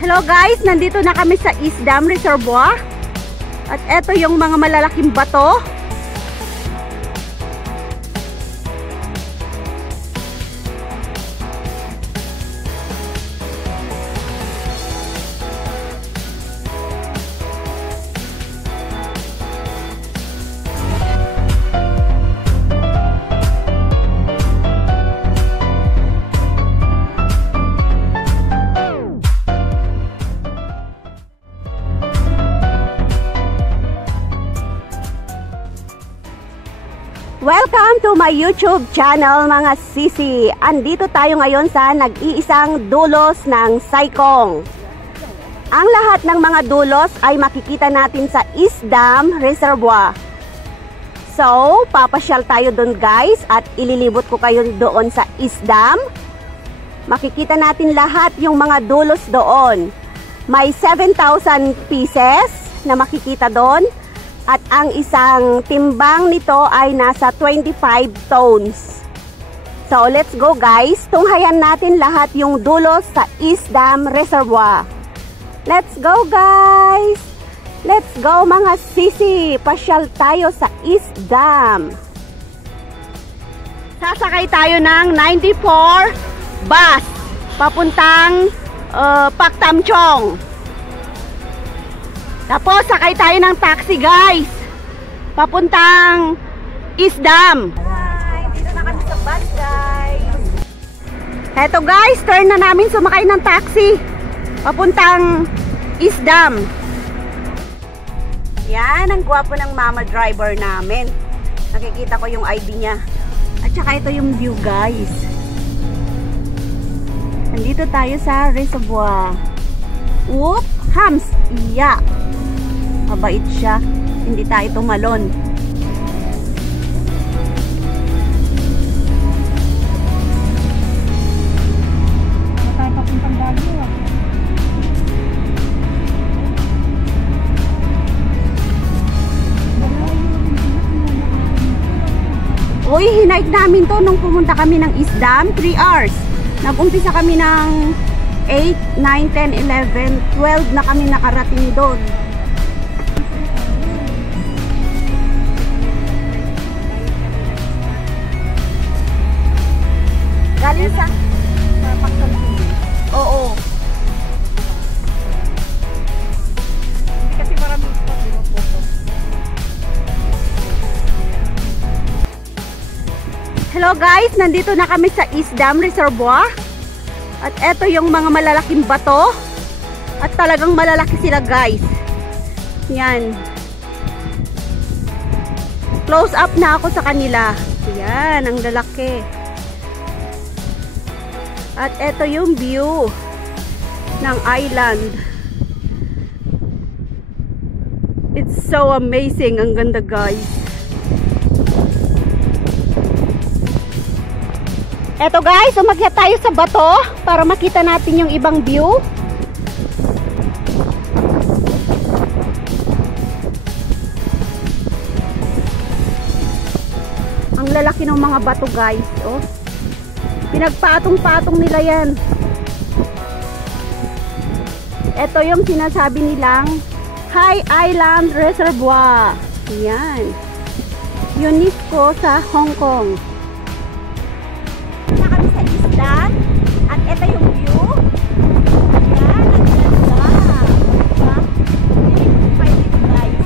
Hello guys, nandito na kami sa Isdam Reservoir. At eto yung mga malalaking bato. Welcome to my YouTube channel mga sisi. Andito tayo ngayon sa nag-iisang dulos ng Saikong. Ang lahat ng mga dulos ay makikita natin sa Isdam Reservoir. So, papasyal tayo doon guys at ililibot ko kayo doon sa Isdam. Makikita natin lahat yung mga dulos doon. May 7,000 pieces na makikita doon. At ang isang timbang nito ay nasa 25 tons. So, let's go guys. Tunghayan natin lahat yung dulos sa Isdam Reservoir. Let's go guys! Let's go mga sisi! Pasyal tayo sa Isdam. Sasakay tayo ng 94 bus papuntang Paktamchong. Tapos, sakay tayo ng taxi, guys. Papuntang Isdam. Hi! Dito na kami sa bus, guys. Eto, guys. Turn na namin sumakay ng taxi. Papuntang Isdam. Yan, ang gwapo ng mama driver namin. Nakikita ko yung ID niya. At saka ito yung view, guys. Nandito tayo sa reservoir. Whoop! Hams! Yeah! Mabait siya. Hindi tayo tumalon. Tayo papuntang Baguio. Uy, hinaik namin to nung pumunta kami ng Isdam. 3 hours. Nag-umpisa kami ng 8, 9, 10, 11, 12 na kami nakarating doon. Galing sa Paktamchong. Oo. Hindi kasi marami pa photo. Hello guys, nandito na kami sa Isdam Reservoir. At eto yung mga malalaking bato. At talagang malalaki sila guys. Yan. Close up na ako sa kanila. Yan, ang lalaki. At eto yung view ng island. It's so amazing. Ang ganda guys. Eto guys, umakyat tayo sa bato para makita natin yung ibang view. Ang lalaki ng mga bato guys. Oh. Pinagpatong-patong nila yan. Ito yung sinasabi nilang High Island Reservoir. Yan. UNESCO sa Hong Kong. Na kami sa Isdam. At ito yung view. Yan. Ang ganda. Diba? Pinipay dito guys.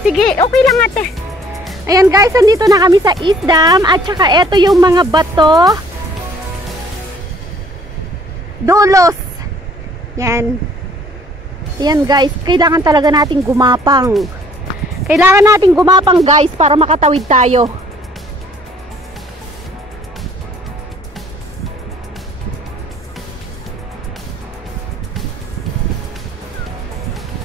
Sige, okay lang ate. Ayan guys, andito na kami sa Isdam. At saka eto yung mga bato. Dulos. Yan. Ayan guys, kailangan talaga nating gumapang. Kailangan nating gumapang guys para makatawid tayo.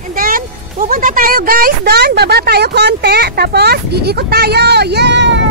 And then, pupunta tayo guys doon. Baba tayo konti. Tapos, iikot tayo. Yay!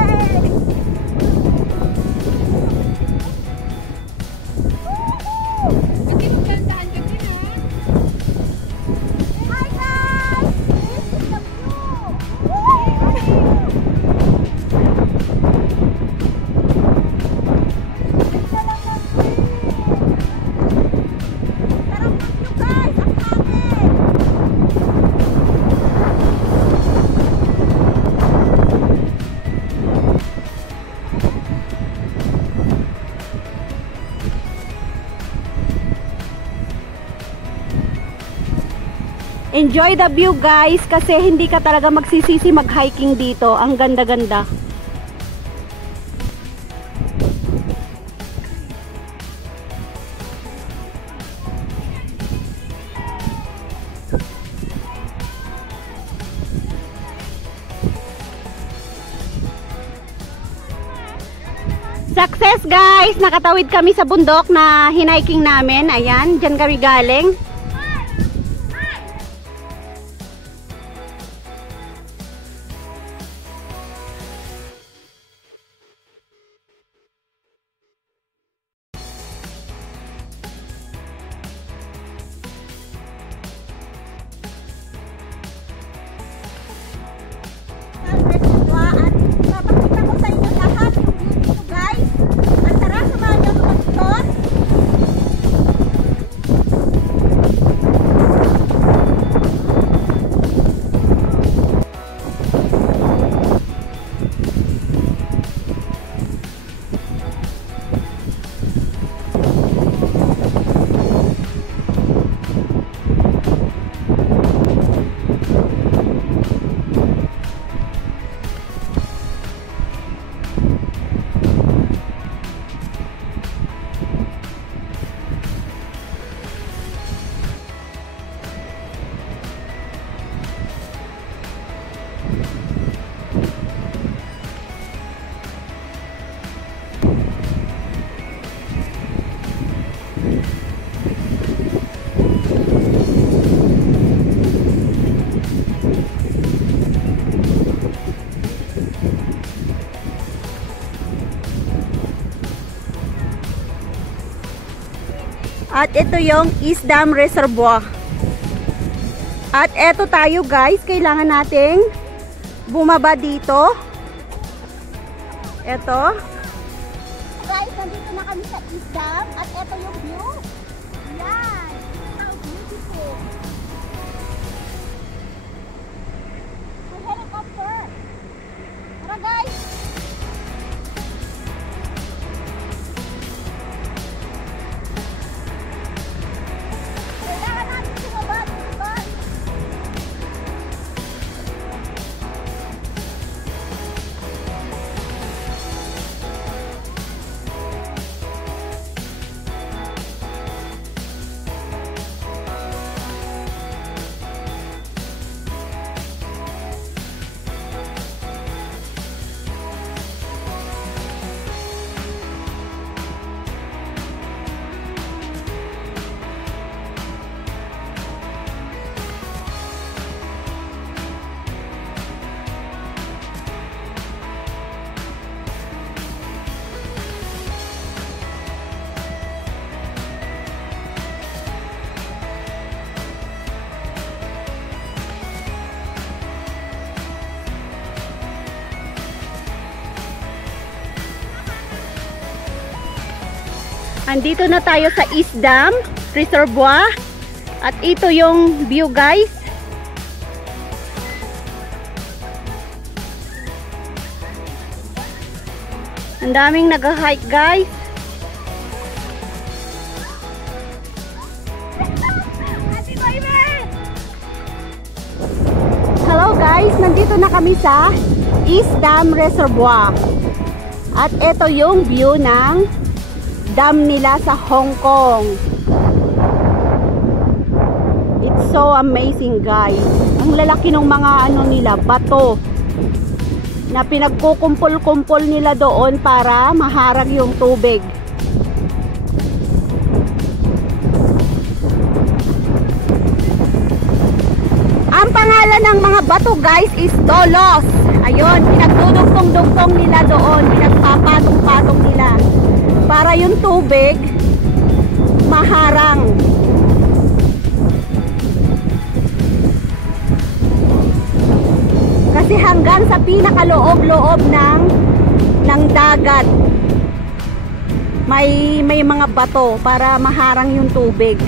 Enjoy the view guys kasi hindi ka talaga magsisisi mag-hiking dito. Ang ganda-ganda. Success guys! Nakatawid kami sa bundok na hiniking namin. Ayan, dyan kami galing. At ito yung East Dam Reservoir. At eto tayo guys, kailangan nating bumaba dito. Eto. Guys, nandito na kami sa East Dam at eto yung view. Yan. How beautiful. May helicopter. Tara guys. Andito na tayo sa East Dam Reservoir. At ito yung view guys. Ang daming nag-hike guys. Hello guys, nandito na kami sa East Dam Reservoir. At ito yung view ng dam nila sa Hong Kong. It's so so amazing guys. Ang lalaki ng mga ano nila, bato na pinagkukumpol-kumpol nila doon para maharag yung tubig. Ang pangalan ng mga bato guys is dolos. Ayun, pinagdudugtong-dugtong nila doon, pinagpapatong-patong nila para yung tubig maharang. Kasi hanggang sa pinakaloob-loob ng dagat may mga bato para maharang yung tubig.